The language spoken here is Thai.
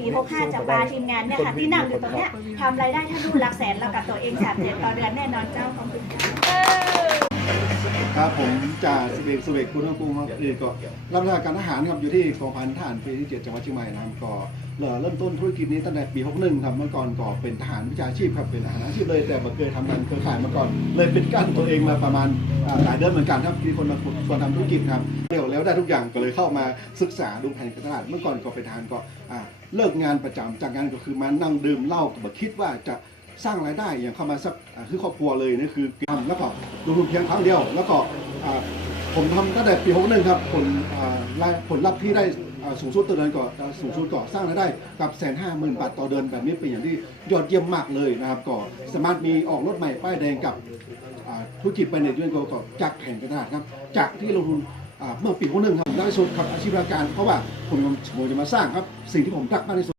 ปี65จะพาทีมงานเนี่ยค่ะที่นั่งอยู่ตรงเนี้ยทำรายได้ถ้าดูหลักแสนแล้วกับตัวเองสามเดือนต่อเดือนแน่นอนเจ้าขอบคุณค่ะครับผมจ่าสิบเอกสุเวกคุณภูมิครับเอกก็รับราชการทหารครับอยู่ที่กองพันทหารปีที่7จังหวัดเชียงใหม่นะครับก็เริ่มต้นธุรกิจนี้ตั้งแต่ปี 61 ครับเมื่อก่อนก็เป็นทหารวิชาชีพครับเป็นทหารอาชีพเลยแต่ไม่เคยทำงานเครือข่ายมาก่อนเลยเป็นกั้นตัวเองมาประมาณอ่า หลายเดือนเหมือนกันครับมีคนมาชวนทำธุรกิจครับเร็วแล้วได้ทุกอย่างก็เลยเข้ามาศึกษาดูแผนการตลาดเมื่อก่อนก็ไปทานก็เลิกงานประจำจากงานก็คือมานั่งดื่มเหล้าก็บคิดว่าจะสร้างรายได้อย่างเข้ามาสักคือครอบครัวเลยนี่คือทำแล้วก็ลงทุนเพียงครั้งเดียว แล้วก็ผมทำตั้งแต่ปีหกหนึ่งครับผลผลลัพธ์ที่ได้ สูงสุดต่อเดือนก่อสูงสุดก่อสร้างรายได้กับแสนห้าหมื่นบาทต่อเดือนแบบนี้เป็นอย่างที่ยอดเยี่ยมมากเลยนะครับก็สามารถมีออกรถใหม่ป้ายแดงกับธุรกิจไปในด้วยก็จากแผนกระดาษครับจากที่ลงทุนเมื่อปีหกหนึ่งครับได้สุดครับอาชีพราชการเพราะว่าผมผมจะมาสร้างครับสิ่งที่ผมรักมากที่สุด